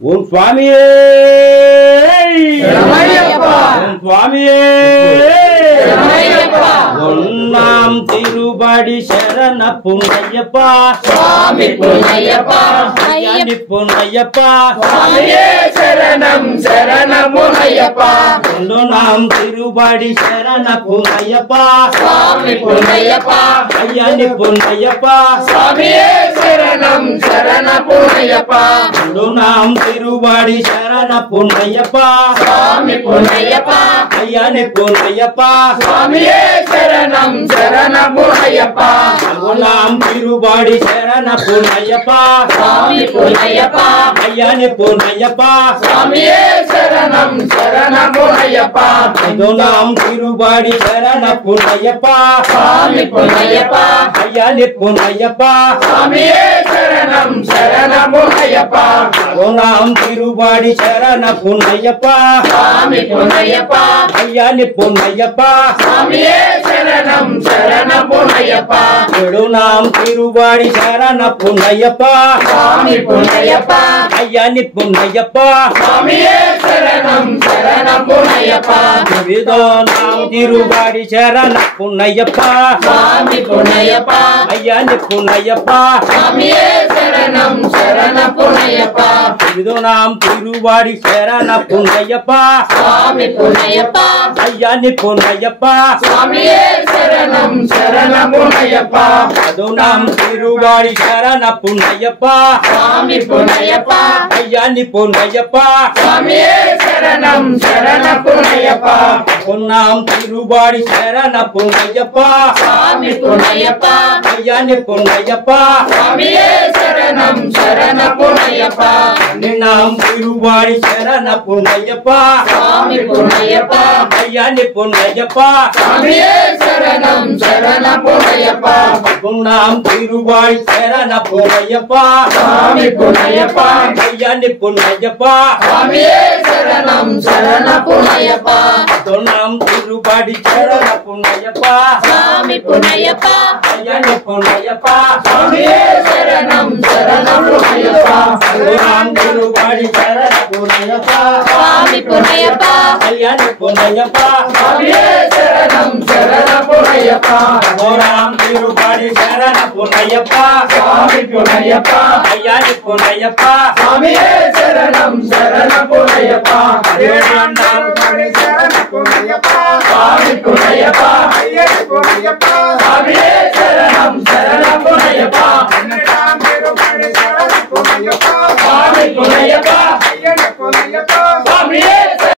ஓம் சுவாமியே ஓம் சுவாமியே ஒன்னாம் திருபடி சரண புண்ணையப்பா சுவாமி புண்ணையப்பா ஐயனி புண்ணையப்பா சுவாமியே சரணம் சரணம் புண்ணையப்பா ஒன்னாம் திருபடி சரண புண்ணையப்பா சுவாமி புண்ணையப்பா ஐயனி புண்ணையப்பா சுவாமியே சரணம் சரணம் புண்ணையப்பா ஒன்னாம் திருபடி சரண புண்ணையப்பா சுவாமி புண்ணையப்பா ஐயனி புண்ணையப்பா சுவாமியே சரணம் சரணம் புண்ணையப்பா ஒன்னாம் திருபடி சரண புண்ணையப்பா சுவாமி புண்ணையப்பா ஐயனி புண்ணையப்பா சுவாமியே சரணம் சரணம் புண்ணையப்பா ஒன்னாம் திருபடி சரண புண்ணையப்பா சுவாமி புண்ணையப்பா ஐயனி புண்ணையப்பா சுவாமியே சரணம் சரணம் புண்ணையப்பா ஒன்னாம் திருபடி சரண புண்ணையப்பா சுவாமி புண்ணையப்பா ஐயனி புண்ணையப்பா சுவாமியே சரணம் சரணம் புண்ணையப்பா ஒன்னாம் திருபடி சரண புண்ணையப்பா சுவாமி புண்ணையப்பா ஐயனி புண்ணையப்பா சுவாமியே சரணம் சரணம் புண்ணையப்பா விதோனாம் திருபடி சரண புண்ணையப்பா சுவாமி புண்ணையப்பா ஐயனி புண்ணையப்பா சுவாமியே சரணம் சரணம் புண்ணையப்பா விதோனாம் திருபடி சரண புண்ணையப்பா சுவாமி புண்ணையப்பா ஐயனி புண்ணையப்பா சுவாமியே சரணம் சரணம் புண்ணையப்பா அதுனாம் திருபடி சரண புண்ணையப்பா சுவாமி புண்ணையப்பா ஐயனி புண்ணையப்பா சுவாமியே சரணம் சரணம் புண்ணையப்பா ஒன்னாம் திருபடி சரண புண்ணையப்பா சுவாமி புண்ணையப்பா ஐயனி புண்ணையப்பா சுவாமியே சரணம் சரணம் புண்ணையப்பா நின்னாம் திருபடி சரண புண்ணையப்பா சுவாமி புண்ணையப்பா ஐயனி புண்ணையப்பா சுவாமியே சரணம் சரணம் புண்ணையப்பா ஒன்னாம் திருபடி சரண புண்ணையப்பா சுவாமி புண்ணையப்பா ஐயனி புண்ணையப்பா சுவாமியே சரணம் சரணம் புண்ணையப்பா ஒன்னாம் திருபடி சரண புண்ணையப்பா சுவாமி புண்ணையப்பா ஐயனி புண்ணையப்பா சுவாமியே சரணம் சரணம் புண்ணையப்பா ஒன்னாம் திருபடி சரண புண்ணையப்பா சுவாமி புண்ணையப்பா ஐயனி புண்ணையப்பா சுவாமியே சரணம் சரணம் புண்ணையப்பா ஒன்னாம் திருபடி சரண புண்ணையப்பா சுவாமி புண்ணையப்பா ஐயனி புண்ணையப்பா சுவாமியே சரணம் சரணம் புண்ணையப்பா ஒன்னாம் சுவாமி புண்ணையப்பா சுவாமியே சரணம் சரணம் புண்ணையப்பா சுவாமி புண்ணையப்பா